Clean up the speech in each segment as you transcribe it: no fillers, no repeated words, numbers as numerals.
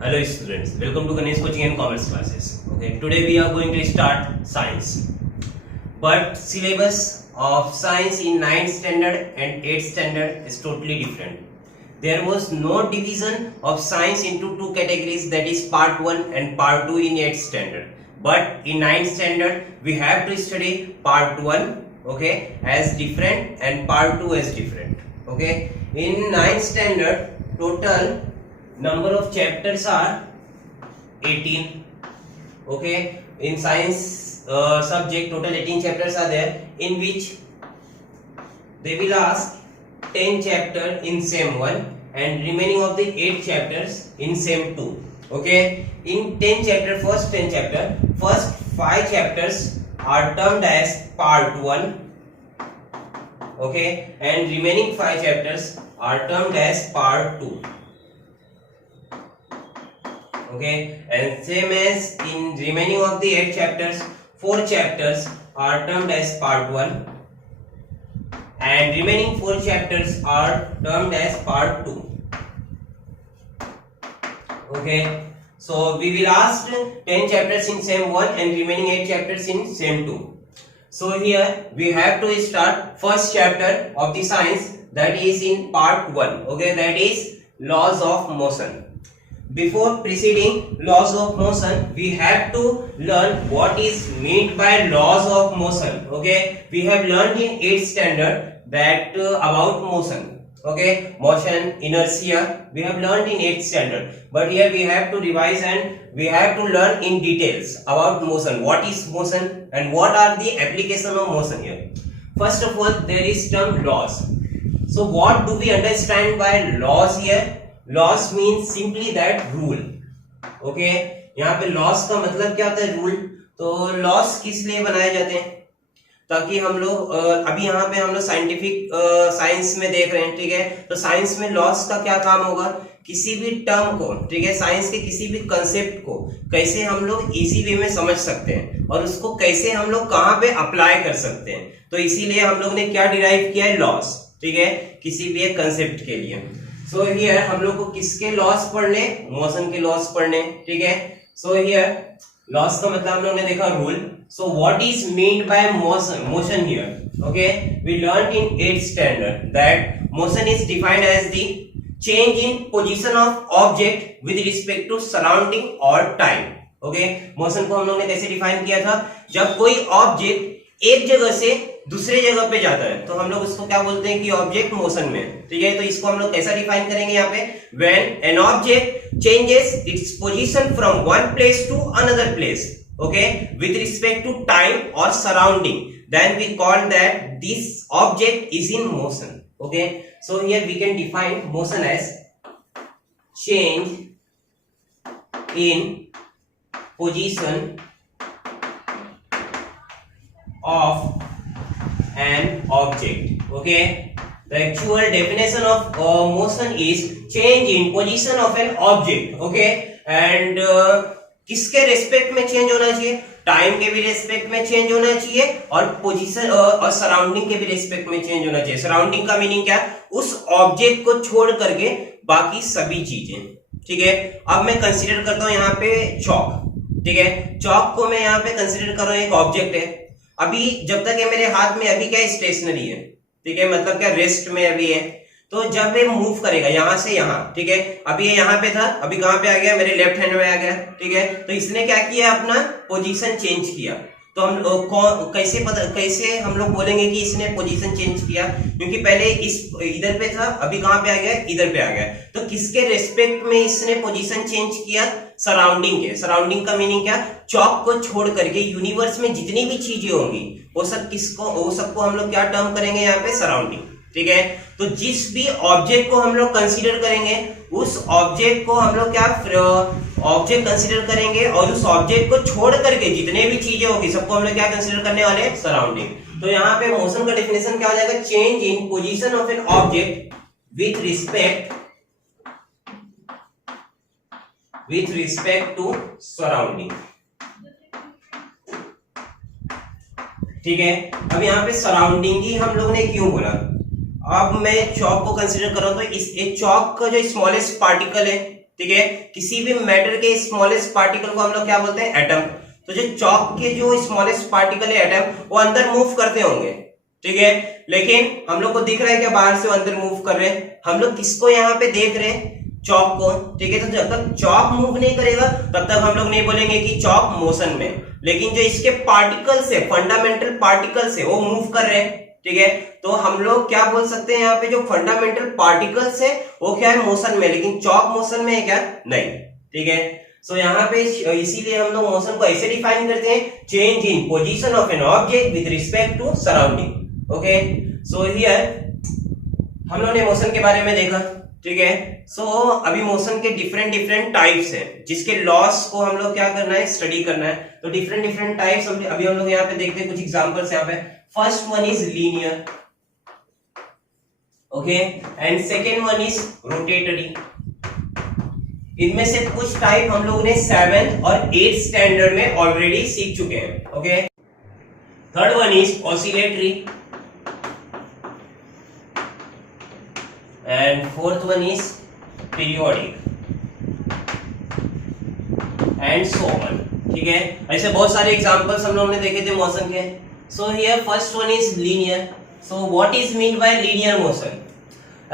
Hello students, welcome to Ganesh Coaching and Commerce classes. Okay, today we are going to start science. But syllabus of science in 9th standard and 8th standard is totally different. There was no division of science into two categories, that is part 1 and part 2 in 8th standard. But in 9th standard we have to study part 1, okay, as different and part 2 as different. Okay, in 9th standard total number of chapters are 18. Okay, in science subject total 18 chapters are there, in which they will ask 10 chapter in same 1 and remaining of the 8 chapters in same 2. Okay, in 10 chapter, first 5 chapters are termed as part 1. Okay, and remaining 5 chapters are termed as part 2. Okay, and same as in remaining of the 8 chapters, 4 chapters are termed as part 1 and remaining 4 chapters are termed as part 2. Okay, so we will ask 10 chapters in same 1 and remaining 8 chapters in same 2. So here we have to start first chapter of the science, that is in part 1. Okay, that is laws of motion. Before proceeding laws of motion, we have to learn what is meant by laws of motion. Okay, we have learned in 8th standard that about motion. Okay, motion, inertia, we have learned in 8th standard. But here we have to revise and we have to learn in details about motion. What is motion and what are the application of motion here? First of all, there is term laws. So what do we understand by laws here? Loss means simply that rule. Okay, यहाँ पे loss का मतलब क्या होता है? Rule. तो loss किस लिए बनाए जाते हैं? ताकि हम लोग अभी यहाँ पे हम लोग साइंटिफिक साइंस में देख रहे हैं, ठीक है. तो साइंस में लॉस का क्या काम होगा? किसी भी टर्म को, ठीक है, साइंस के किसी भी कंसेप्ट को कैसे हम लोग इजी वे में समझ सकते हैं और उसको कैसे हम लोग कहाँ पे अप्लाई कर सकते हैं. तो इसीलिए हम लोग ने क्या डिराइव किया है? लॉस. ठीक है, किसी भी एक कंसेप्ट के लिए. सो हियर हम लोग को किसके लॉस पढ़ने? मोशन के लॉस पढ़ने. ठीक है, सो हियर लॉस का मतलब हम लोग ने देखा rule. So what is mean by motion here? Okay, we learn in 8th standard that motion is defined as the change in position of object with respect to surrounding और time. Okay, motion को हम लोग ने कैसे define किया था? जब कोई ऑब्जेक्ट एक जगह से दूसरे जगह पे जाता है तो हम लोग उसको क्या बोलते हैं कि ऑब्जेक्ट मोशन में. ठीक है, तो इसको हम लोग कैसा डिफाइन करेंगे यहाँ पे? When an object changes its position from one place to another place, okay, with respect to time और surrounding, then we call that this object is in motion. Okay, so here we can define motion as change in position of an object. Okay, the actual definition of motion is change in position of an object. Okay, and किसके respect में change होना चाहिए? Time के भी respect में change होना चाहिए और पोजीशन और सराउंडिंग के भी रेस्पेक्ट में चेंज होना चाहिए. सराउंडिंग का मीनिंग क्या? उस ऑब्जेक्ट को छोड़ करके बाकी सभी चीजें. ठीक है, अब मैं कंसीडर करता हूं यहाँ पे चौक. ठीक है, चौक को मैं यहाँ पे कंसीडर कर रहा हूं एक ऑब्जेक्ट है. अभी जब तक है मेरे हाथ में अभी क्या स्टेशनरी है. ठीक है, मतलब क्या रेस्ट में अभी है. तो जब ये मूव करेगा यहां से यहां, ठीक है, अभी ये यहां पे था, अभी कहां पे आ गया? मेरे लेफ्ट हैंड में आ गया. ठीक है, तो इसने क्या किया? अपना पोजीशन चेंज किया. तो हम कैसे हम लोग बोलेंगे कि इसने पोजीशन चेंज किया? क्योंकि पहले इस इधर पे था, अभी कहां पे आ गया? इधर पे आ गया. तो किसके रेस्पेक्ट में इसने पोजीशन चेंज किया? सराउंडिंग के. सराउंडिंग का मीनिंग क्या? चौक को छोड़ करके यूनिवर्स में जितनी भी चीजें होंगी वो सबको हम लोग क्या टर्म करेंगे यहाँ पे? सराउंडिंग. ठीक है, तो जिस भी ऑब्जेक्ट को हम लोग कंसीडर करेंगे उस ऑब्जेक्ट को हम लोग क्या ऑब्जेक्ट कंसीडर करेंगे और उस ऑब्जेक्ट को छोड़ करके जितने भी चीजें होगी सबको हम लोग क्या कंसीडर करने वाले? सराउंडिंग. तो यहाँ पे मोशन का डेफिनेशन क्या हो जाएगा? Change in position of an object with respect to surrounding. ठीक है, अब यहाँ पे सराउंडिंग ही हम लोग ने क्यों बोला? अब मैं चौक को कंसीडर कर रहा हूं तो इस चौक का जो स्मॉलेस्ट पार्टिकल है ठीक है, किसी भी मैटर के स्मॉलेस्ट पार्टिकल को हम लोग क्या बोलते हैं, एटम। तो जो चॉक के जो स्मॉलेस्ट पार्टिकल है एटम, वो अंदर मूव करते होंगे, ठीक है, लेकिन हम लोग को दिख रहा है कि बाहर से अंदर मूव कर रहे हैं। हम लोग किसको यहाँ पे देख रहे हैं, चॉक को, ठीक है। तो जब तक चॉक मूव नहीं करेगा तब तक हम लोग नहीं बोलेंगे कि चॉक मोशन में, लेकिन जो इसके पार्टिकल्स है, फंडामेंटल पार्टिकल्स है, वो मूव कर रहे हैं, ठीक है। तो हम लोग क्या बोल सकते हैं, यहाँ पे जो फंडामेंटल पार्टिकल्स है वो क्या है, मोशन में, लेकिन चॉक मोशन में है क्या, नहीं, ठीक है। सो यहाँ पे इसीलिए हम लोग मोशन को ऐसे डिफाइन करते हैं, change in position of an object with respect to surrounding. Okay, so here हम लोगों ने मोशन के बारे में देखा, ठीक है। सो अभी मोशन के डिफरेंट टाइप्स हैं, जिसके लॉस को हम लोग क्या करना है, स्टडी करना है। तो डिफरेंट टाइप्स अभी हम लोग यहाँ पे देखते हैं कुछ एग्जांपल्स यहाँ पे। First one is linear, okay, and second one is rotatory. इनमें से कुछ टाइप हम लोगों ने 7th और 8th स्टैंडर्ड में ऑलरेडी सीख चुके हैं, okay. Third one is oscillatory and fourth one is periodic and so on, ठीक है। ऐसे बहुत सारे एग्जांपल्स हम लोगों ने देखे थे मोशन के। So here first one is linear. So what is mean by linear motion,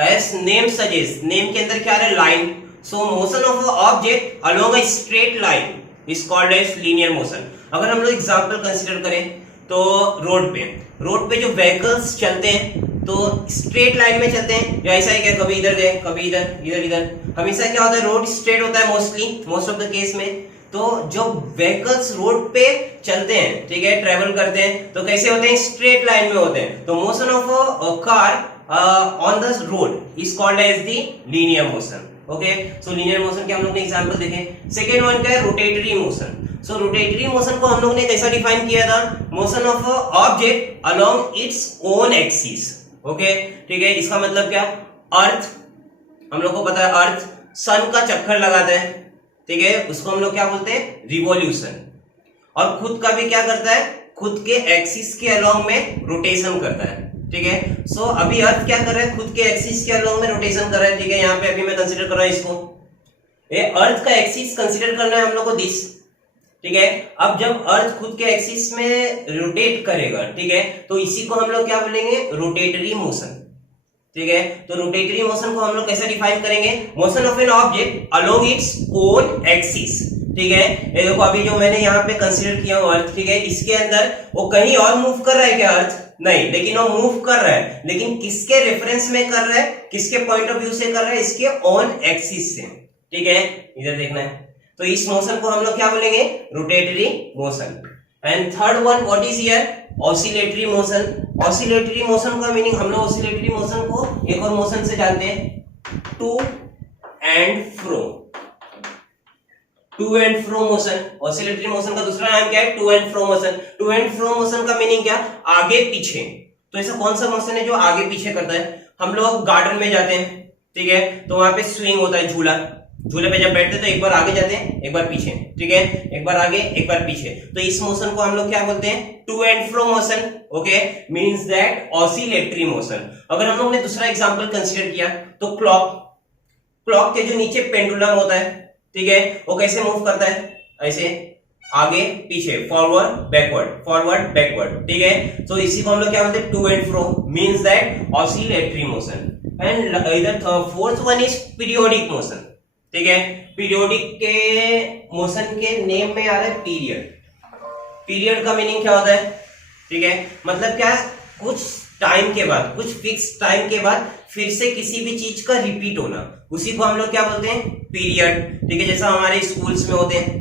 as name suggest, name के अंदर क्या है, line. So motion of a object along a straight line is called as linear motion. अगर हम लोग example consider करें तो road पे जो व्हीकल्स चलते हैं तो स्ट्रेट लाइन में चलते हैं, या ऐसा ही क्या, कभी इधर गए कभी इधर, हमेशा क्या होता है, रोड स्ट्रेट होता है मोस्ट ऑफ द केस में। तो जो व्हीकल्स रोड पे चलते हैं, ठीक है, ट्रेवल करते हैं, तो कैसे होते हैं, स्ट्रेट लाइन में होते हैं। तो motion of a car on the road is called as the linear motion, okay. So linear motion के हम लोग ने एग्जांपल देखे। सेकेंड वन क्या है, रोटेटरी मोशन। सो रोटेटरी मोशन को हम लोग ने कैसा डिफाइन किया था, motion of a object along its own axis, okay, ठीक है। इसका मतलब क्या, अर्थ, हम लोग को पता है अर्थ सन का चक्कर लगाता है, ठीक है, उसको हम लोग क्या बोलते हैं, रिवॉल्यूशन। और खुद का भी क्या करता है, खुद के एक्सिस के अलोंग में रोटेशन करता है, ठीक है। सो अभी अर्थ क्या कर रहा है, खुद के एक्सिस के अलोंग में रोटेशन कर रहा है, ठीक है। यहाँ पे अभी मैं कंसीडर कर रहा हूं इसको, ये अर्थ का एक्सिस कंसीडर करना है हम लोग को दिस, ठीक है। अब जब अर्थ खुद के एक्सिस में रोटेट करेगा, ठीक है, तो इसी को हम लोग क्या बोलेंगे, रोटेटरी मोशन, ठीक है। तो रोटेटरी मोशन को हम लोग कैसे डिफाइन करेंगे, motion of an object along its own axis, ठीक है। ये देखो अभी जो मैंने यहाँ पे कंसीडर किया अर्थ, ठीक है, इसके अंदर वो कहीं और मूव कर रहा है क्या, अर्थ नहीं, लेकिन वो मूव कर रहा है, लेकिन किसके रेफरेंस में कर रहा है, किसके पॉइंट ऑफ व्यू से कर रहा है, इसके ऑन एक्सिस से, ठीक है, इधर देखना है। तो इस मोशन को हम लोग क्या बोलेंगे, rotatory motion. And third one what is here, oscillatory motion. Oscillatory motion का मीनिंग, हम लोग ऑसिलेटरी मोशन को एक और मोशन से जानते हैं, to and fro. To and fro motion, oscillatory motion का दूसरा नाम क्या है, to and fro motion. To and fro motion का मीनिंग क्या, आगे पीछे। तो ऐसा कौन सा मोशन है जो आगे पीछे करता है, हम लोग गार्डन में जाते हैं, ठीक है, तो वहां पे स्विंग होता है, झूला, झूले पे जब बैठते हैं तो एक बार आगे जाते हैं एक बार पीछे, ठीक है, एक बार आगे एक बार पीछे। तो इस मोशन को हम लोग क्या बोलते हैं, to and fro motion, okay, means that oscillatory motion. अगर हम लोग ने दूसरा एग्जांपल कंसीडर किया तो क्लॉक के जो नीचे पेंडुलम होता है, ठीक है, वो कैसे मूव करता है, ऐसे आगे पीछे, फॉरवर्ड बैकवर्ड, ठीक है। तो इसी को हम लोग क्या बोलते हैं, to and fro, means that oscillatory motion. And इधर fourth one is periodic motion, ठीक है। पीरियोडिक के मोशन के नेम में आ रहा है पीरियड। पीरियड का मीनिंग क्या होता है, ठीक है, मतलब क्या, कुछ टाइम के बाद, कुछ फिक्स टाइम के बाद फिर से किसी भी चीज का रिपीट होना, उसी को हम लोग क्या बोलते हैं, पीरियड, ठीक है। जैसा हमारे स्कूल्स में होते हैं,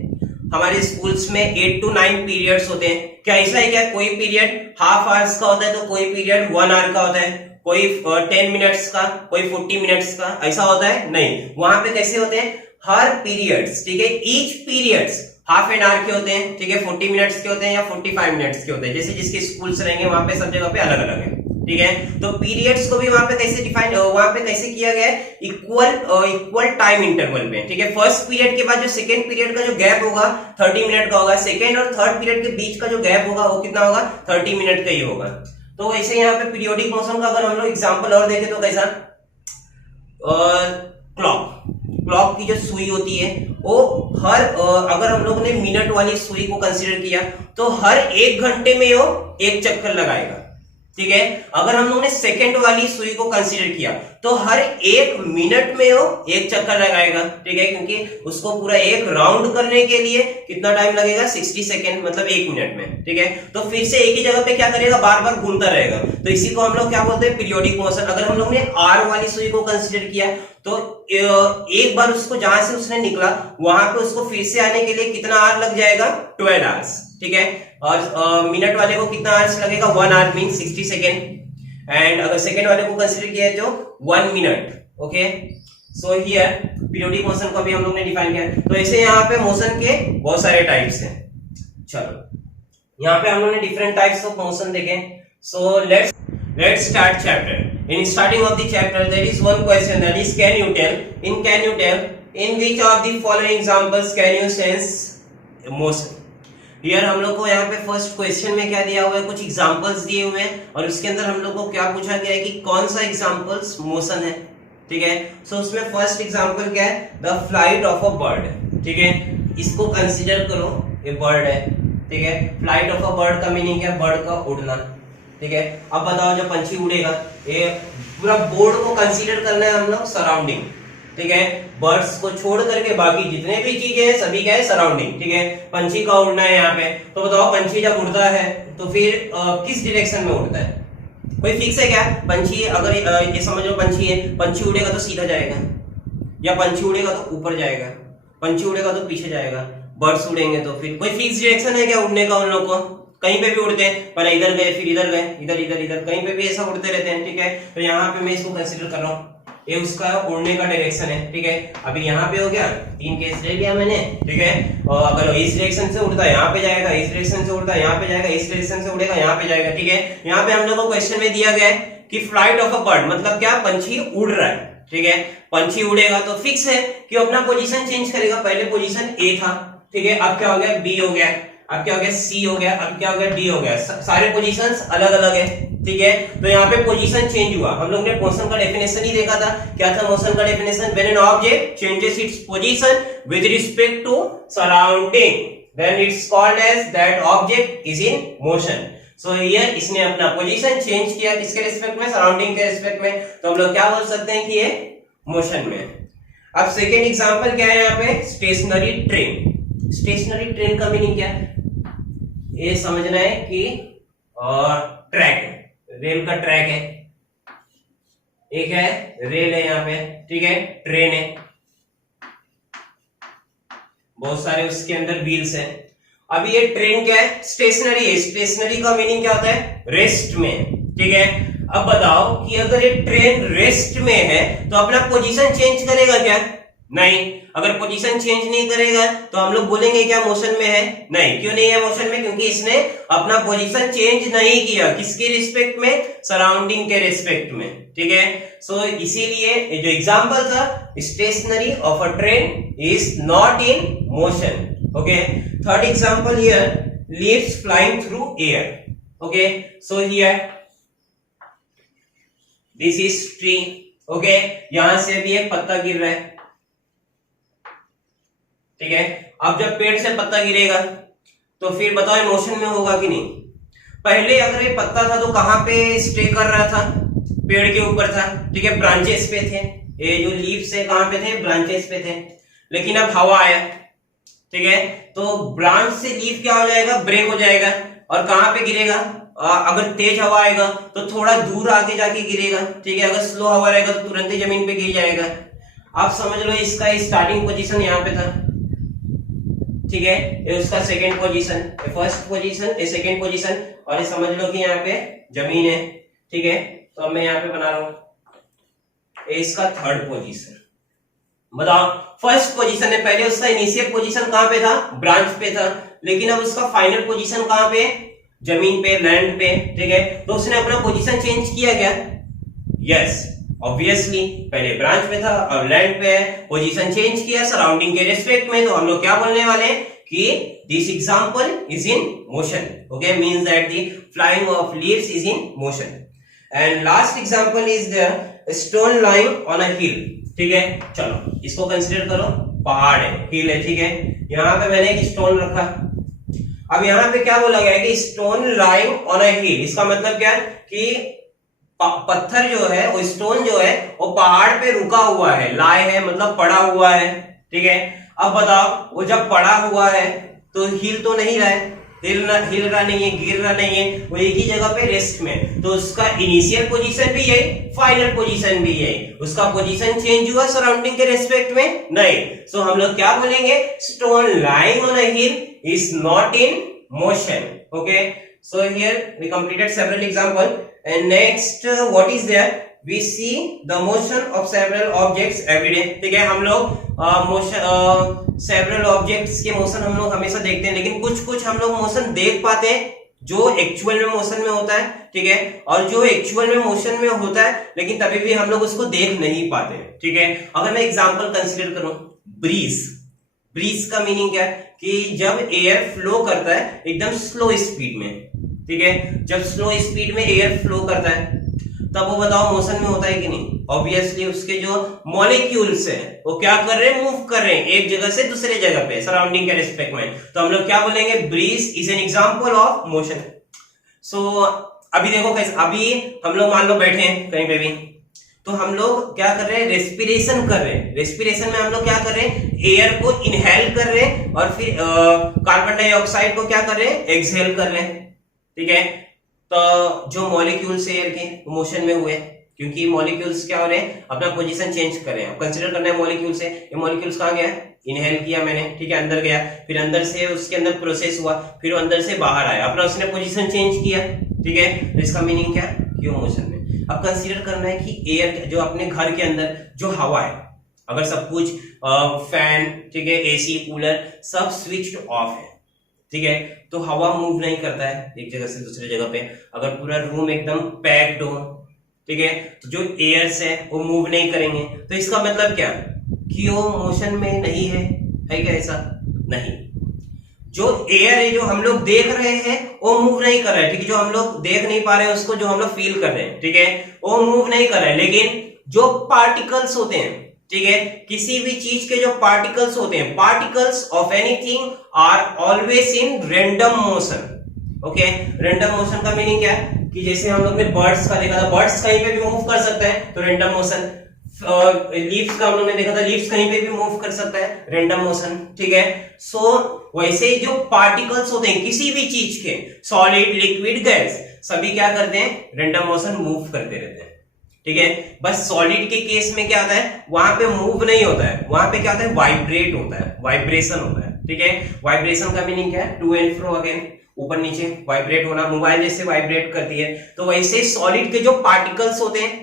हमारे स्कूल्स में 8 to 9 पीरियड्स होते हैं, क्या ऐसा है क्या, कोई पीरियड हाफ आवर्स का होता है तो कोई पीरियड 1 आवर का होता है, कोई 10 मिनट्स का, कोई 40 मिनट्स का, ऐसा होता है नहीं। वहां पे कैसे होते हैं, हर पीरियड्स, ठीक है, each periods half an hour के होते हैं, ठीक है, 40 मिनट्स के होते हैं या 45 मिनट्स के होते हैं, जैसे जिसके स्कूल्स रहेंगे वहां पे सब जगह पे अलग अलग है, ठीक है। तो पीरियड्स को भी वहां पे कैसे डिफाइन, वहां पे कैसे किया गया है, इक्वल टाइम इंटरवल में, ठीक है। फर्स्ट पीरियड के बाद जो सेकंड पीरियड का जो गैप होगा 30 मिनट का होगा, सेकंड और थर्ड पीरियड के बीच का जो गैप होगा वो कितना होगा, 30 मिनट का ही होगा। तो वैसे यहाँ पे पीरियोडिक मोशन का अगर हम लोग एग्जांपल और देखें तो कैसा, क्लॉक क्लॉक की जो सुई होती है वो हर अगर हम लोग ने मिनट वाली सुई को कंसीडर किया तो हर 1 घंटे में वो एक चक्कर लगाएगा, ठीक है। अगर हम लोगों ने सेकंड वाली सुई को कंसीडर किया तो हर 1 मिनट में वो एक चक्कर लगाएगा, ठीक है, क्योंकि उसको पूरा एक राउंड करने के लिए कितना टाइम लगेगा, 60 सेकेंड, मतलब 1 मिनट में, ठीक है। तो फिर से एक ही जगह पे क्या करेगा, बार बार घूमता रहेगा, तो इसी को हम लोग क्या बोलते हैं, पीरियोडिक मोशन। अगर हम लोग ने आर वाली सुई को कंसीडर किया तो एक बार उसको जहां से उसने निकला वहां पे उसको फिर से आने के लिए कितना आवर लग जाएगा, 12 आवर्स, ठीक है। और मिनट वाले को कितना आवर्स लगेगा, 1 आवर मीन 60 सेकेंड, एंड अगर सेकेंड वाले को कंसीडर किया है तो 1 minute, okay. So here periodic motion को भी हम लोग ने डिफाइन किया। तो ऐसे यहाँ पे मोशन के बहुत सारे टाइप्स हैं। चलो यहाँ पे हम लोग ने डिफरेंट टाइप्स ऑफ मोशन देखे। So let's start chapter. In starting of the chapter, there is one question, that is, can you tell in which of the following examples can you sense motion? Here हम लोग को यहाँ पे first question में क्या दिया हुआ है, कुछ एग्जांपल्स दिए हुए हैं और उसके अंदर हम लोग को क्या पूछा गया है कि कौन सा एग्जांपल्स मोशन है, ठीक है। सो उसमें फर्स्ट एग्जांपल क्या है, the flight of a bird, ठीक है। इसको कंसीडर करो, ये बर्ड है, ठीक है। फ्लाइट ऑफ अ बर्ड का मीनिंग क्या है, बर्ड का उड़ना, ठीक है। अब बताओ जब पंछी उड़ेगा, ये पूरा बोर्ड को कंसीडर करना है हम लोग, सराउंडिंग, ठीक है। बर्ड्स को छोड़ करके बाकी जितने भी चीजें हैं सभी क्या है, सराउंडिंग, ठीक है। पंछी का उड़ना है यहाँ पे, तो बताओ पंछी जब उड़ता है तो फिर किस डायरेक्शन में उड़ता है, कोई फिक्स है क्या? पंछी अगर ये समझ लो पंछी है, पंछी उड़ेगा तो सीधा जाएगा, या पंछी उड़ेगा तो ऊपर जाएगा, पंछी उड़ेगा तो पीछे जाएगा। बर्ड्स उड़ेंगे तो फिर कोई फिक्स डायरेक्शन है क्या उड़ने का उन लोग को? कहीं पे भी उड़ते हैं, पहले इधर गए फिर इधर गए, इधर इधर इधर, कहीं पे भी ऐसा उड़ते रहते हैं, ठीक है। तो यहाँ पे मैं इसको कंसीडर कर रहा हूँ, ये उसका उड़ने का डायरेक्शन है, ठीक है। अभी यहाँ पे हो गया, 3 केस ले लिया मैंने, ठीक है। और अगर इस डायरेक्शन से उड़ता है यहाँ पे जाएगा, इस डायरेक्शन से उड़ता है यहाँ पे जाएगा, इस डायरेक्शन से उड़ेगा यहाँ पे जाएगा, ठीक है। यहाँ पे हम लोग को क्वेश्चन में दिया गया है कि फ्लाइट ऑफ अ बर्ड मतलब क्या, पंछी उड़ रहा है, ठीक है। पंछी उड़ेगा तो फिक्स है कि अपना पोजीशन चेंज करेगा। पहले पोजीशन ए था, ठीक है, अब क्या हो गया, बी हो गया, अब क्या हो गया, सी हो गया, अब क्या हो गया, डी हो गया। सारे पोजीशंस अलग अलग है, ठीक है। तो यहाँ पे पोजीशन चेंज हुआ। हम लोग ने मोशन का डेफिनेशन ही देखा था, क्या था मोशन का definition, when an object changes its position with respect to surrounding then it's called as that object is in motion. So here इसने अपना पोजीशन चेंज किया, किसके रिस्पेक्ट में, सराउंडिंग के रिस्पेक्ट में, तो हम लोग क्या बोल सकते हैं कि ये मोशन में। अब सेकेंड एग्जांपल क्या है यहाँ पे, स्टेशनरी ट्रेन। स्टेशनरी ट्रेन का मीनिंग क्या है, ये समझना है कि ट्रैक है, रेल का ट्रैक है, एक है रेल है यहाँ पे, ठीक है, ट्रेन है, बहुत सारे उसके अंदर व्हील्स हैं। अभी ये ट्रेन क्या है, स्टेशनरी है। स्टेशनरी का मीनिंग क्या होता है, रेस्ट में, ठीक है। अब बताओ कि अगर ये ट्रेन रेस्ट में है तो अपना पोजीशन चेंज करेगा क्या? नहीं। अगर पोजीशन चेंज नहीं करेगा तो हम लोग बोलेंगे क्या मोशन में है? नहीं। क्यों नहीं है मोशन में? क्योंकि इसने अपना पोजीशन चेंज नहीं किया, किसके रिस्पेक्ट में, सराउंडिंग के रिस्पेक्ट में, ठीक है। सो इसीलिए जो एग्जांपल था, stationary of a train is not in motion, okay. Third example here, leaves flying through air, okay. So here this is tree, okay. यहां से भी एक पत्ता गिर रहा है, ठीक है। अब जब पेड़ से पत्ता गिरेगा तो फिर बताओ मोशन में होगा कि नहीं? पहले अगर ये पत्ता था तो कहां पे स्टे कर रहा था? पेड़ के ऊपर था, ठीक है, ब्रांचेस पे थे। ये जो लीव्स है कहां पे थे? ब्रांचेस पे थे। लेकिन अब हवा आया, ठीक है, तो ब्रांच से लीव क्या हो जाएगा, ब्रेक हो जाएगा, और कहां पे गिरेगा? अगर तेज हवा आएगा तो थोड़ा दूर आगे जाके गिरेगा, ठीक है। अगर स्लो हवा रहेगा तो तुरंत ही जमीन पे गिर जाएगा। आप समझ लो इसका स्टार्टिंग पोजीशन यहाँ पे था, ठीक है, ये उसका सेकंड पोजीशन, फर्स्ट पोजीशन, ये सेकंड पोजीशन, और ये समझ लो कि यहाँ पे जमीन है, ठीक है। तो अब मैं यहाँ पे बना रहा हूं इसका थर्ड पोजीशन। बताओ फर्स्ट पोजीशन है, पहले उसका इनिशियल पोजीशन कहां पे था? ब्रांच पे था, लेकिन अब उसका फाइनल पोजीशन कहां पे? जमीन पे, लैंड पे, ठीक है। तो उसने अपना पोजीशन चेंज किया क्या? यस, ऑब्वियसली पहले ब्रांच पे था और लैंड पे है, पोजीशन चेंज किया सराउंडिंग के रिस्पेक्ट में। तो हम लोग क्या बोलने वाले हैं कि this example is in motion, okay, means that the flying of leaves is in motion. And last example is the stone lying on a hill, ठीक है, चलो इसको कंसीडर करो, पहाड़ है, हिल है, ठीक है। यहाँ पे मैंने एक स्टोन रखा। अब यहाँ पे क्या बोला गया है कि स्टोन लाइंग ऑन अ हिल, इसका मतलब क्या है कि पत्थर जो है, वो स्टोन जो है वो पहाड़ पे रुका हुआ है, लाए है मतलब पड़ा हुआ है, ठीक है। अब बताओ, वो जब पड़ा हुआ है तो हिल तो नहीं रहा है, हिल रहा नहीं है, गिर रहा नहीं है, वो एक ही जगह पे रेस्ट में, तो उसका इनिशियल पोजीशन भी यही, फाइनल पोजीशन भी यही, उसका पोजीशन चेंज हुआ सराउंडिंग के रेस्पेक्ट में नहीं। सो हम लोग क्या बोलेंगे, stone lying on a hill is not in motion. Okay, so here we completed several example and next what is there, we see the motion of several objects every day, ठीक है। हम लोग motion several objects के motion हम लोग हमेशा देखते हैं, लेकिन कुछ कुछ हम लोग मोशन देख पाते हैं जो एक्चुअल में मोशन में होता है, ठीक है, और जो एक्चुअल में मोशन में होता है लेकिन तभी भी हम लोग उसको देख नहीं पाते, ठीक है। अगर मैं एग्जांपल कंसीडर करूं, ब्रीज, ब्रीज का मीनिंग क्या है कि जब एयर फ्लो करता है एकदम स्लो स्पीड में, ठीक है, जब स्लो स्पीड में एयर फ्लो करता है तब वो बताओ मोशन में होता है कि नहीं। ऑब्वियसली उसके जो मॉलिक्यूल्स हैं वो क्या कर रहे हैं, मूव कर रहे हैं एक जगह से दूसरे जगह पे सराउंडिंग के रिस्पेक्ट में, तो हम लोग क्या बोलेंगे, breeze is an example of motion. So अभी देखो कैसे, अभी हम लोग मान लो बैठे हैं कहीं पे भी, तो हम लोग क्या कर रहे हैं, रेस्पिरेशन कर रहे हैं। रेस्पिरेशन में हम लोग क्या कर रहे हैं, एयर को इनहेल कर रहे हैं और फिर कार्बन डाइऑक्साइड को क्या कर रहे हैं, एक्सहेल कर रहे हैं, ठीक है। तो जो मॉलिक्यूल्स एयर के मोशन में हुए, क्योंकि मॉलिक्यूल्स क्या हो रहे हैं, अपना पोजीशन चेंज कर रहे हैं। कंसीडर करना है मॉलिक्यूल्स है, ये मॉलिक्यूल्स कहाँ गया, इनहेल किया मैंने, ठीक है, अंदर गया, फिर अंदर से उसके अंदर प्रोसेस हुआ, फिर अंदर से बाहर आया, अपना उसने पोजीशन चेंज किया, ठीक है। तो इसका मीनिंग क्या, क्यों मोशन में। अब कंसीडर करना है कि एयर जो अपने घर के अंदर जो हवा है, अगर सब कुछ फैन, ठीक है, एसी, कूलर सब स्विच्ड ऑफ है, ठीक है, तो हवा मूव नहीं करता है एक जगह से दूसरे जगह पे। अगर पूरा रूम एकदम पैक्ड हो, ठीक है, तो जो एयर्स है वो मूव नहीं करेंगे, तो इसका मतलब क्या कि वो मोशन में नहीं है क्या, ऐसा नहीं। जो एयर है जो हम लोग देख रहे हैं वो मूव नहीं कर रहा है, ठीक है, जो हम लोग देख नहीं पा रहे हैं उसको, जो हम लोग फील कर रहे हैं, ठीक है, वो मूव नहीं कर रहा है, लेकिन जो पार्टिकल्स होते हैं, ठीक है, किसी भी चीज के जो पार्टिकल्स होते हैं, particles of anything are always in random motion. Okay, random motion का मीनिंग क्या है कि जैसे हम लोग ने बर्ड्स का देखा था, बर्ड्स कहीं पे भी मूव कर सकते हैं तो रैंडम मोशन। लीव्स का हम लोग ने देखा था, लीव्स कहीं पे भी मूव कर सकता है, रैंडम मोशन, ठीक है। सो वैसे ही जो पार्टिकल्स होते हैं किसी भी चीज के, सॉलिड, लिक्विड, गैस, सभी क्या करते हैं, रैंडम मोशन मूव करते रहते हैं, ठीक है। बस सॉलिड के केस में क्या होता है, वहां पे मूव नहीं होता है, वहां पे क्या होता है, वाइब्रेट होता है, वाइब्रेशन होता है, ठीक है। वाइब्रेशन का मीनिंग क्या है, टू एंड फ्रो, अगेन ऊपर नीचे वाइब्रेट होना, मोबाइल जैसे वाइब्रेट करती है, तो वैसे सॉलिड के जो पार्टिकल्स होते हैं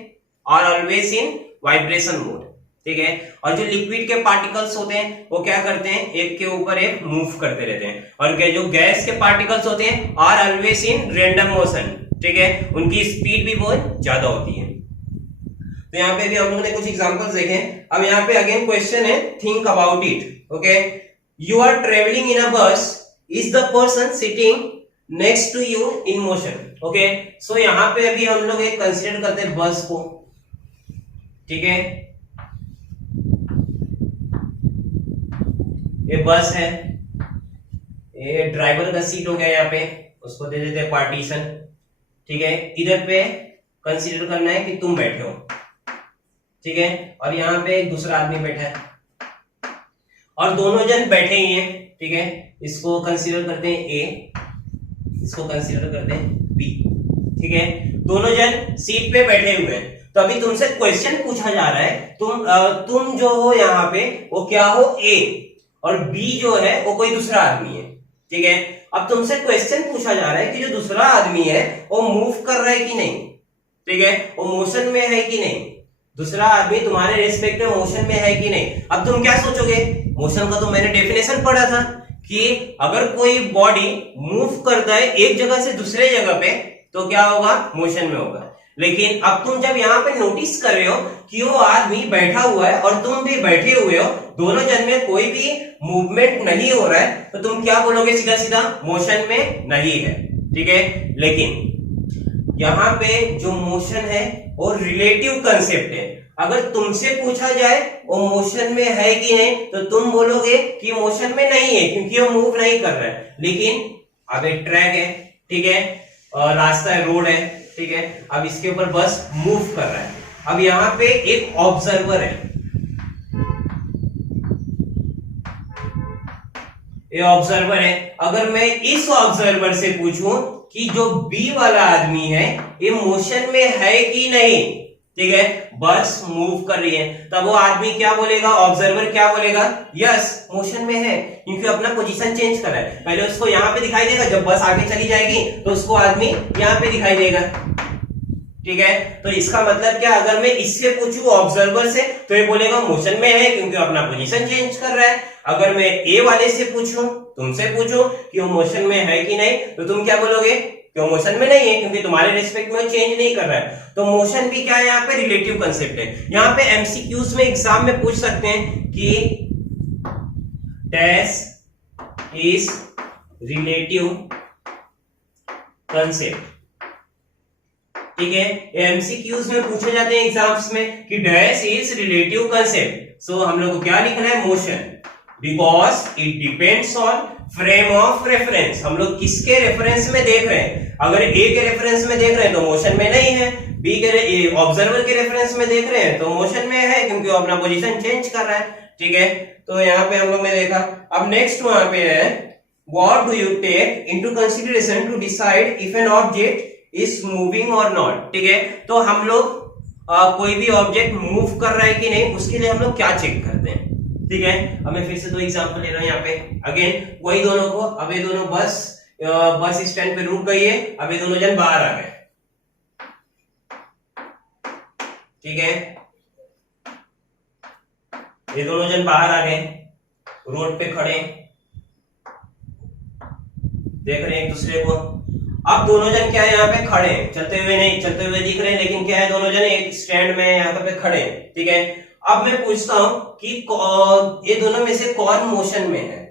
are always in vibration mode, ठीक है। और जो लिक्विड के पार्टिकल्स होते हैं वो क्या करते हैं, एक के ऊपर एक मूव करते रहते हैं, और जो गैस के पार्टिकल्स होते हैं are always in random motion, ठीक है, उनकी स्पीड भी बहुत ज्यादा होती है। तो यहाँ पे भी हम लोगों ने कुछ एग्जांपल्स देखे। अब यहाँ पे अगेन क्वेश्चन है, think about it. Okay, you are travelling in a bus, is the person sitting next to you in motion. Okay, so यहाँ पे अभी हम लोग एक कंसीडर करते हैं बस को, ठीक है, ये बस है, ये ड्राइवर का सीट हो गया, यहाँ पे उसको दे देते हैं पार्टीशन, ठीक है। इधर पे कंसीडर करना है कि तुम बैठे हो, ठीक है, और यहाँ पे एक दूसरा आदमी बैठा है और दोनों जन बैठे ही हैं, ठीक है। इसको कंसीडर करते हैं ए, इसको कंसीडर करते हैं बी, ठीक है। दोनों जन सीट पे बैठे हुए हैं, तो अभी तुमसे क्वेश्चन पूछा जा रहा है, तुम जो हो यहाँ पे वो क्या हो, ए, और बी जो है वो कोई दूसरा आदमी है, ठीक है। अब तुमसे क्वेश्चन पूछा जा रहा है कि जो दूसरा आदमी है वो मूव कर रहा है कि नहीं, ठीक है, वो मोशन में है कि नहीं, दूसरा आदमी तुम्हारे रिस्पेक्ट में मोशन में है कि नहीं। अब तुम क्या सोचोगे, मोशन का तो मैंने डेफिनेशन पढ़ा था कि अगर कोई बॉडी मूव करता है एक जगह से दूसरे जगह पे तो क्या होगा, मोशन में होगा। लेकिन अब तुम जब यहाँ पे नोटिस कर रहे हो कि वो आदमी बैठा हुआ है और तुम भी बैठे हुए हो, दोनों जन में कोई भी मूवमेंट नहीं हो रहा है, तो तुम क्या बोलोगे, सीधा सीधा मोशन में नहीं है, ठीक है। लेकिन यहाँ पे जो मोशन है वो रिलेटिव कंसेप्ट है। अगर तुमसे पूछा जाए वो मोशन में है कि नहीं, तो तुम बोलोगे कि मोशन में नहीं है क्योंकि वो मूव नहीं कर रहा है। लेकिन अब एक ट्रैक है, ठीक है, और रास्ता है, रोड है, ठीक है, अब इसके ऊपर बस मूव कर रहा है। अब यहाँ पे एक ऑब्जर्वर है, ये ऑब्जर्वर है। अगर मैं इस ऑब्जर्वर से पूछूं कि जो बी वाला आदमी है ये मोशन में है कि नहीं, ठीक है, बस मूव कर रही है, तब वो आदमी क्या बोलेगा, ऑब्जर्वर क्या बोलेगा, यस मोशन में है, क्योंकि अपना पोजीशन चेंज कर रहा है। पहले उसको यहां पे दिखाई देगा, जब बस आगे चली जाएगी तो उसको आदमी यहां पे दिखाई देगा, ठीक है। तो इसका मतलब क्या, अगर मैं इससे पूछूं ऑब्जर्वर से तो ये बोलेगा मोशन में है क्योंकि अपना पोजीशन चेंज कर रहा है। अगर मैं ए वाले से पूछूं, तुमसे पूछूं कि वो मोशन में है कि नहीं, तो तुम क्या बोलोगे, क्यों मोशन में नहीं है, क्योंकि तुम्हारे रिस्पेक्ट में चेंज नहीं कर रहा है। तो मोशन भी क्या है, यहाँ पे रिलेटिव कंसेप्ट है। यहाँ पे एमसीक्यूज में एग्जाम में पूछ सकते हैं कि डैश इज रिलेटिव कंसेप्ट, ठीक है, एमसीक्यूज में पूछे जाते हैं एग्जाम्स में कि डैश इज रिलेटिव कंसेप्ट। सो हम लोग को क्या लिखना है, motion, because it depends on frame of reference. हम लोग किसके रेफरेंस में देख रहे हैं, अगर ए के रेफरेंस में देख रहे हैं तो मोशन में नहीं है, बी के ऑब्जर्वर के रेफरेंस में देख रहे हैं तो मोशन में है क्योंकि वो अपना पोजीशन चेंज कर रहा है, ठीक है। तो यहाँ पे हम लोग ने देखा। अब नेक्स्ट वहां पे है, what do you take into consideration to decide if an object is moving or not, ठीक है। तो हम लोग कोई भी ऑब्जेक्ट मूव कर रहा है कि नहीं, उसके लिए हम लोग क्या चेक करते हैं, ठीक है। अब मैं फिर से दो एग्जांपल ले रहा हूं यहाँ पे, अगेन वही दोनों को। अब ये दोनों बस स्टैंड पे रुक गई है, अब ये दोनों जन बाहर आ गए, ठीक है, ये दोनों जन बाहर आ गए, रोड पे खड़े देख रहे हैं एक दूसरे को। अब दोनों जन क्या है, यहाँ पे खड़े हैं, चलते हुए नहीं, चलते हुए दिख रहे हैं, लेकिन क्या है, दोनों जन एक स्टैंड में यहाँ पे खड़े हैं, ठीक है। अब मैं पूछता हूं कि ये दोनों में से कौन मोशन में है,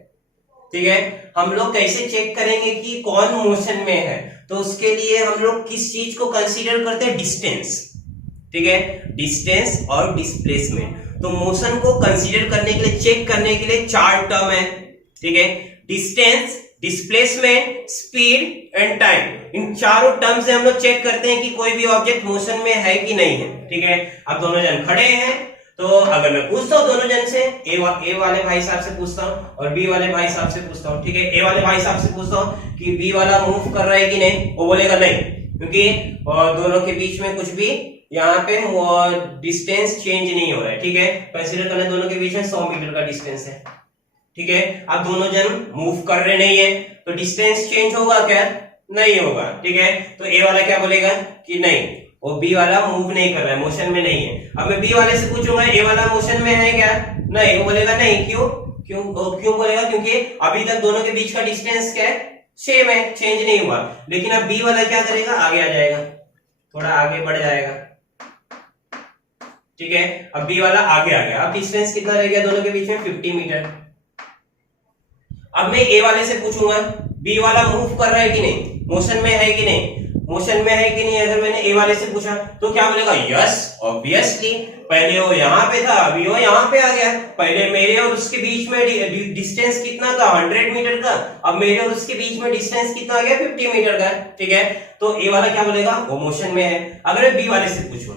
ठीक है। हम लोग कैसे चेक करेंगे कि कौन मोशन में है, तो उसके लिए हम लोग किस चीज को कंसीडर करते हैं, डिस्टेंस, ठीक है, डिस्टेंस और डिस्प्लेसमेंट। तो मोशन को कंसीडर करने के लिए, चेक करने के लिए चार टर्म है, ठीक है, distance, displacement, speed and time. इन चारों टर्म से हम लोग चेक करते हैं कि कोई भी ऑब्जेक्ट मोशन में है कि नहीं है, ठीक है। अब दोनों जन खड़े हैं, तो अगर मैं पूछता हूं दोनों जन से, ए वाले भाई साहब से पूछता हूं और बी वाले भाई साहब से पूछता हूं, ठीक है। ए वाले भाई साहब से पूछता हूं कि बी वाला मूव कर रहा है कि नहीं, वो बोलेगा नहीं, क्योंकि दोनों के बीच में कुछ भी यहाँ पे डिस्टेंस चेंज नहीं हो रहा है, ठीक है। कंसीडर करना, दोनों के बीच में 100 मीटर का डिस्टेंस है, ठीक है। अब दोनों जन मूव कर रहे नहीं है, तो डिस्टेंस चेंज होगा क्या, नहीं होगा, ठीक है। तो ए वाला क्या बोलेगा कि नहीं, वो बी वाला मूव नहीं कर रहा है, मोशन में नहीं है। अब मैं बी वाले से पूछूंगा ए वाला मोशन में है क्या, नहीं, वो बोलेगा नहीं, क्यों बोलेगा, क्योंकि अभी तक दोनों के बीच का डिस्टेंस क्या है, सेम है, चेंज नहीं हुआ। लेकिन अब बी वाला क्या करेगा, आगे आ जाएगा, थोड़ा आगे बढ़ जाएगा, ठीक है। अब बी वाला आगे आ गया, अब डिस्टेंस कितना रह गया दोनों के बीच में, 50 मीटर। अब मैं ए वाले से पूछूंगा बी वाला मूव कर रहा है कि नहीं, मोशन में है कि नहीं, मोशन में है कि नहीं। अगर मैंने ए वाले से पूछा तो क्या बोलेगा, यस ऑब्वियसली, पहले वो यहाँ पे था, अभी वो यहाँ पे आ गया। पहले मेरे और उसके बीच में डिस्टेंस कितना था, 100 मीटर का, अब मेरे और उसके बीच में डिस्टेंस कितना आ गया, 50 मीटर का, ठीक है। तो ए वाला क्या बोलेगा, वो मोशन में है। अगर मैं बी वाले से पूछूं,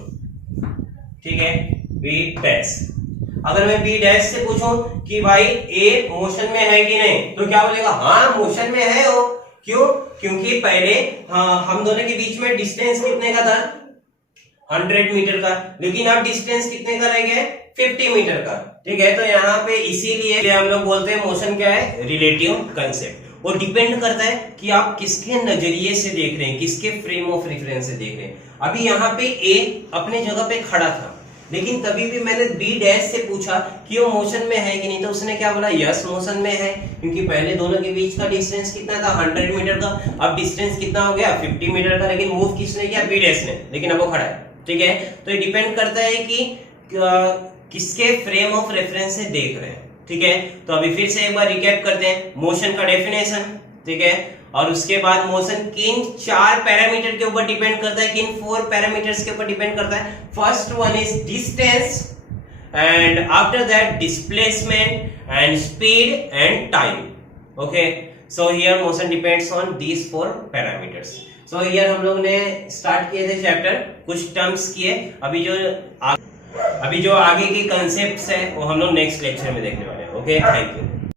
ठीक है, बी डैश, अगर मैं बी डैश से पूछूं कि भाई ए मोशन में है कि नहीं, तो क्या बोलेगा, हाँ मोशन में है वो, क्यों, क्योंकि पहले हम दोनों के बीच में डिस्टेंस कितने का था, 100 मीटर का, लेकिन अब डिस्टेंस कितने का रह गया, 50 मीटर का, ठीक है। तो यहाँ पे इसीलिए हम लोग बोलते हैं मोशन क्या है, रिलेटिव कंसेप्ट। वो डिपेंड करता है कि आप किसके नजरिए से देख रहे हैं, किसके फ्रेम ऑफ रेफरेंस से देख रहे हैं। अभी यहाँ पे ए अपने जगह पे खड़ा था, लेकिन तभी भी मैंने बी डैश से पूछा कि वो मोशन में है कि नहीं, तो उसने क्या बोला, यस मोशन में है, क्योंकि पहले दोनों के बीच का डिस्टेंस कितना था, 100 मीटर का, अब डिस्टेंस कितना हो गया, 50 मीटर का, लेकिन मूव किसने किया, बी डैश ने, लेकिन अब वो खड़ा है, ठीक है। तो ये डिपेंड करता है कि किसके फ्रेम ऑफ रेफरेंस से देख रहे हैं, ठीक है। तो अभी फिर से एक बार रिकैप करते हैं मोशन का डेफिनेशन, ठीक है। और उसके बाद मोशन किन 4 पैरामीटर के ऊपर डिपेंड करता है, किन 4 पैरामीटर्स के ऊपर डिपेंड करता है. First one is distance, and after that displacement and speed and time. Okay, so here motion depends on these 4 parameters. So here हम लोग ने स्टार्ट किए थे चैप्टर, कुछ टर्म्स किए. अभी जो आगे के कंसेप्ट्स है वो हम लोग नेक्स्ट लेक्चर में देखने वाले हैं. Okay, thank you.